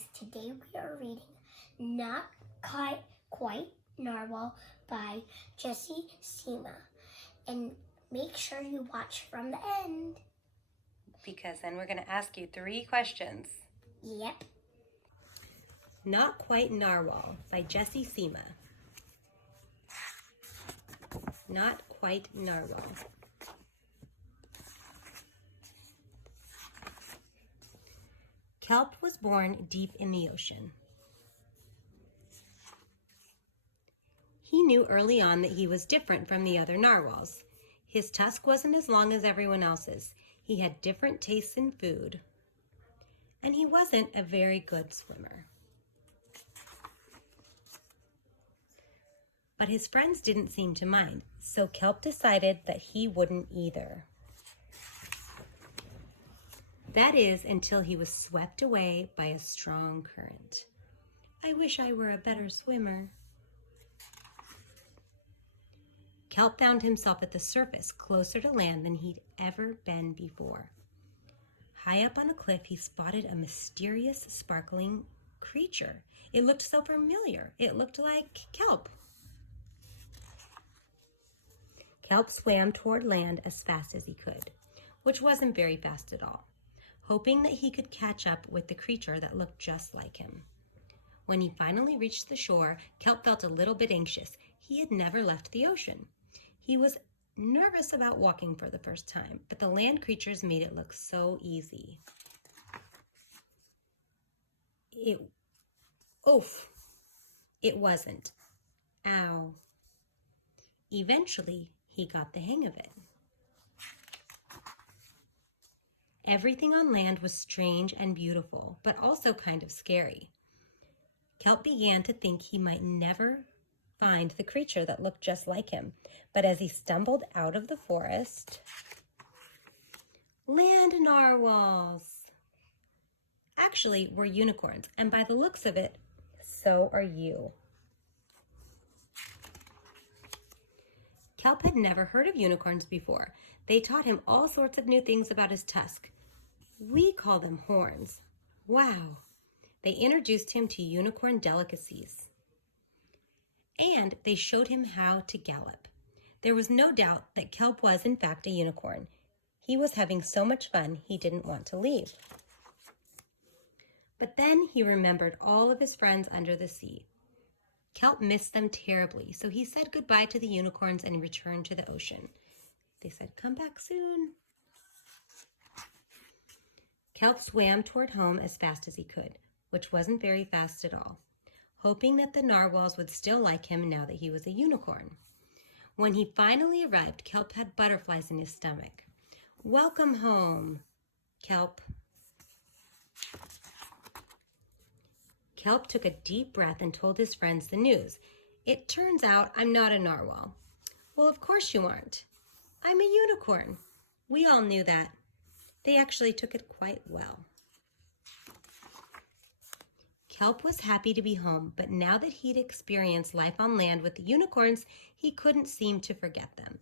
guys, today we are reading Not Quite Narwhal by Jessie Sima. And make sure you watch from the end. Because then we're going to ask you 3 questions. Yep. Not Quite Narwhal by Jessie Sima. Not Quite Narwhal. Kelp was born deep in the ocean. He knew early on that he was different from the other narwhals. His tusk wasn't as long as everyone else's. He had different tastes in food. And he wasn't a very good swimmer. But his friends didn't seem to mind, so Kelp decided that he wouldn't either. That is, until he was swept away by a strong current. I wish I were a better swimmer. Kelp found himself at the surface, closer to land than he'd ever been before. High up on a cliff, he spotted a mysterious, sparkling creature. It looked so familiar. It looked like Kelp. Kelp swam toward land as fast as he could, which wasn't very fast at all, hoping that he could catch up with the creature that looked just like him. When he finally reached the shore, Kelp felt a little bit anxious. He had never left the ocean. He was nervous about walking for the first time, but the land creatures made it look so easy. It wasn't. Ow. Eventually, he got the hang of it. Everything on land was strange and beautiful, but also kind of scary. Kelp began to think he might never find the creature that looked just like him. But as he stumbled out of the forest, land narwhals actually were unicorns, and by the looks of it, so are you. Kelp had never heard of unicorns before. They taught him all sorts of new things about his tusk. We call them horns. Wow. They introduced him to unicorn delicacies. And they showed him how to gallop. There was no doubt that Kelp was, in fact, a unicorn. He was having so much fun, he didn't want to leave. But then he remembered all of his friends under the sea. Kelp missed them terribly, so he said goodbye to the unicorns and returned to the ocean. They said, "Come back soon." Kelp swam toward home as fast as he could, which wasn't very fast at all, hoping that the narwhals would still like him now that he was a unicorn. When he finally arrived, Kelp had butterflies in his stomach. "Welcome home, Kelp." Kelp took a deep breath and told his friends the news. "It turns out I'm not a narwhal." "Well, of course you aren't. I'm a unicorn." We all knew that. They actually took it quite well. Kelp was happy to be home, but now that he'd experienced life on land with the unicorns, he couldn't seem to forget them.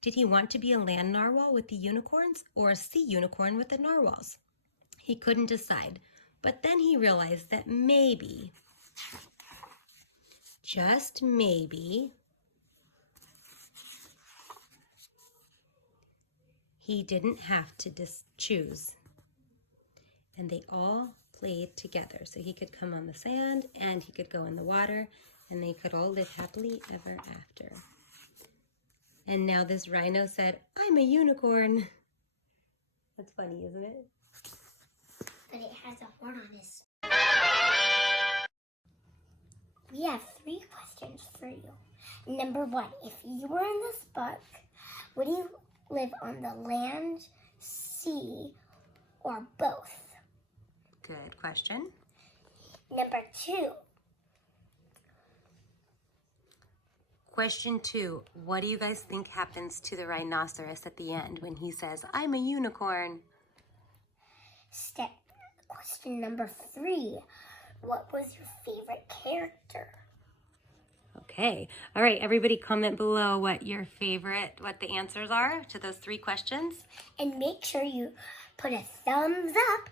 Did he want to be a land narwhal with the unicorns or a sea unicorn with the narwhals? He couldn't decide, but then he realized that maybe, just maybe, he didn't have to choose. And they all played together. So he could come on the sand and he could go in the water and they could all live happily ever after. And now this rhino said, "I'm a unicorn." That's funny, isn't it? But it has a horn on his. We have 3 questions for you. Number 1, if you were in this book, would you live on the land, sea, or both? Good question. Number 2. Question 2, what do you guys think happens to the rhinoceros at the end when he says, "I'm a unicorn"? Question number 3. What was your favorite character? Okay. All right, everybody comment below what the answers are to those 3 questions. And make sure you put a thumbs up